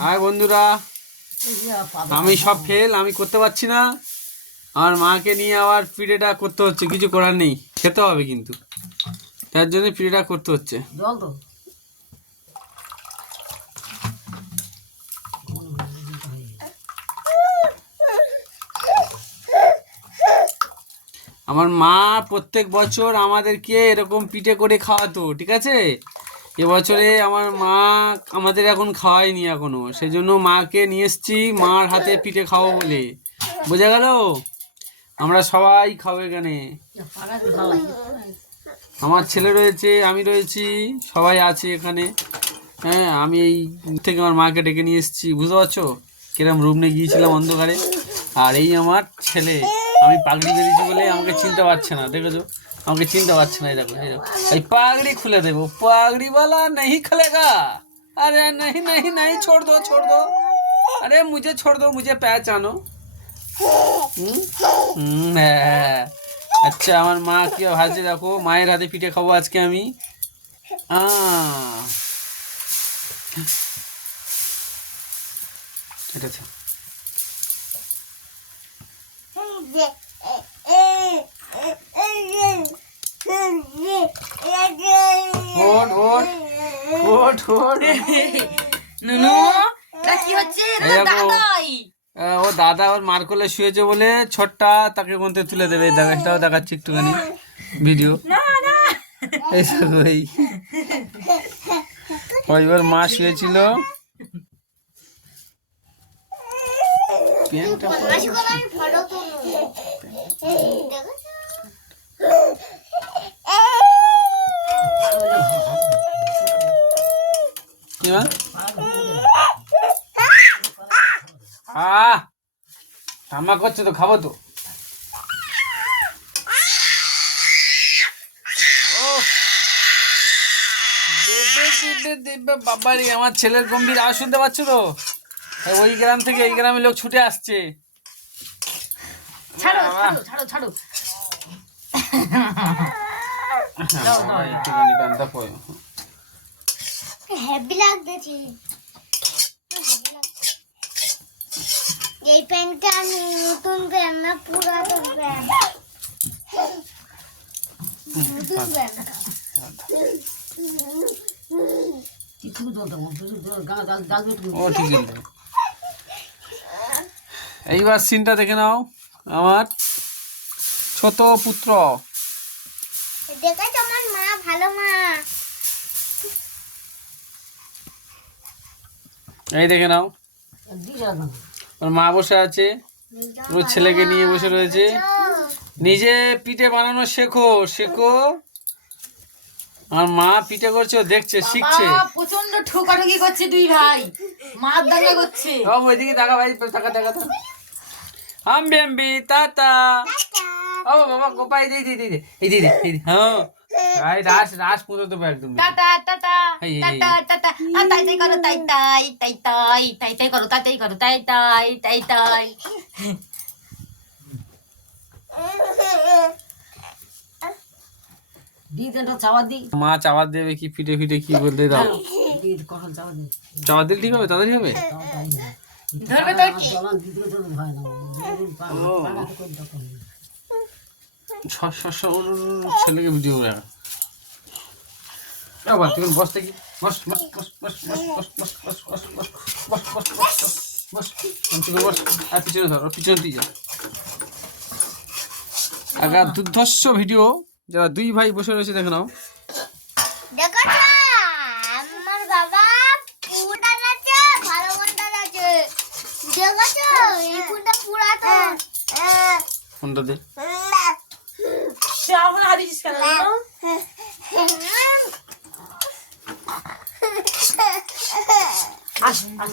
High বন্ধুরা, আমি সব ফেল, আমি করতে পারছি না। আমার মাকে নিয়ে আবার পিঠেটা করতে হচ্ছে, কিছু করার নেই, খেতে হবে কিন্তু, তার জন্য পিঠেটা করতে হচ্ছে। আমার মা প্রত্যেক বছর আমাদেরকে এরকম পিঠে করে খাওয়াতো, ঠিক আছে। এবছরে আমার মা আমাদের এখন খাওয়ায়নি এখনো, সেই জন্য মাকে নিয়ে এসছি মার হাতে পিঠে খাবো বলে, বোঝা গেল। আমরা সবাই খাবো এখানে, আমার ছেলে রয়েছে, আমি রয়েছি, সবাই আছে এখানে। হ্যাঁ, আমি এই থেকে আমার মাকে ডেকে নিয়ে এসেছি, বুঝতে পারছো কিরম রুম নিয়ে গিয়েছিলাম অন্ধকারে। আর এই আমার ছেলে, আমি পাগড়ি বেরিয়েছি বলে আমাকে চিনতে পারছে না, দেখেছো, আমাকে চিনতে পারছে না। এই দেখো, এই পাগড়ি খুলে দেবো, পাগড়ি वाला नहीं खुलेगा। अरे नहीं नहीं नहीं, छोड़ दो छोड़ दो, अरे मुझे छोड़ दो, मुझे पहचानो। হ্যাঁ, আচ্ছা, আমার মা কি ভাজছে দেখো, মায়ের হাতে পিঠে খাবো আজকে আমি। এটা আছে। ওঠ ওঠ ওঠ ওঠ, নুনু কি হচ্ছে? ও দাদা ওর মার কোলে শুয়েছে বলে ছোটটা তাকে মধ্যে তুলে দেবে, এটাও দেখাচ্ছি একটুখানি ভিডিও। ওই ওর মা শুয়েছিল, ঠাম্মা করছে তো, খাবো তো। বাবারি, আমার ছেলের গম্ভীর আওয়াজ শুনতে পাচ্ছ তো? ওই গ্রাম থেকে এই গ্রামে লোক ছুটে আসছে। ছাড়ো ছাড়ো ছাড়ো ছাড়ো, হেভি লাগতেছে এই প্যান্টটা, নতুন প্যান্ট না পুরাতন প্যান্ট? নতুন প্যান্ট। এইবার সিনটা দেখে নাও, আমার ছোট পুত্র। দেখেছো আমার মা ভালো মা? এই দেখে নাও, ওর মা বসে আছে, ওর ছেলেকে নিয়ে বসে রয়েছে। নিজে পিঠে বানানো শেখো শেখো। আমার মা পিঠে করছে, ও দেখছে, শিখছে। প্রচন্ড ঠোকাঠুকি করছে দুই ভাই, মার দাঙ্গা করছে। ওইদিকে দেখা ভাই, টাকা টাকা তো আম্বি আম্বি টাটা। ও বাবা গোপাই দিই দিদি এই দিদি হ্যাঁ, ভাই রাস রাস পুরো দেবো একদম। টাটা টাটা টাটা টাটা, তাই তাই করো, তাই তাই তাই তাই তাই তাই করো, তাই তাই করো, তাই তাই তাই তাই। মা চাওয়ার দেবে কি, পিঠে ফিটে কি বলতে দাও, চাওয়ার দিলে ঠিক হবে, তাড়াতাড়ি হবে। ধরবে তোর কি? ছেলেকে ভিডিও করে আবার তুমি বস দেখি, বস বস বস বস বস বস বস বস বস বস বস বস বস বস, আর পিছনে ধর, পিছনে দিয়ে যাও। আগা দুর্ধর্ষ ভিডিও, যারা দুই ভাই বসে রয়েছে দেখে নাও। দেখেছো আমার বাবা পুরোটা আছে, ভালো মন্দ আছে। দেখেছো এই ফোনটা পুরাতন। ফোনটা দে। আমার হাদিস কেন? আস আস।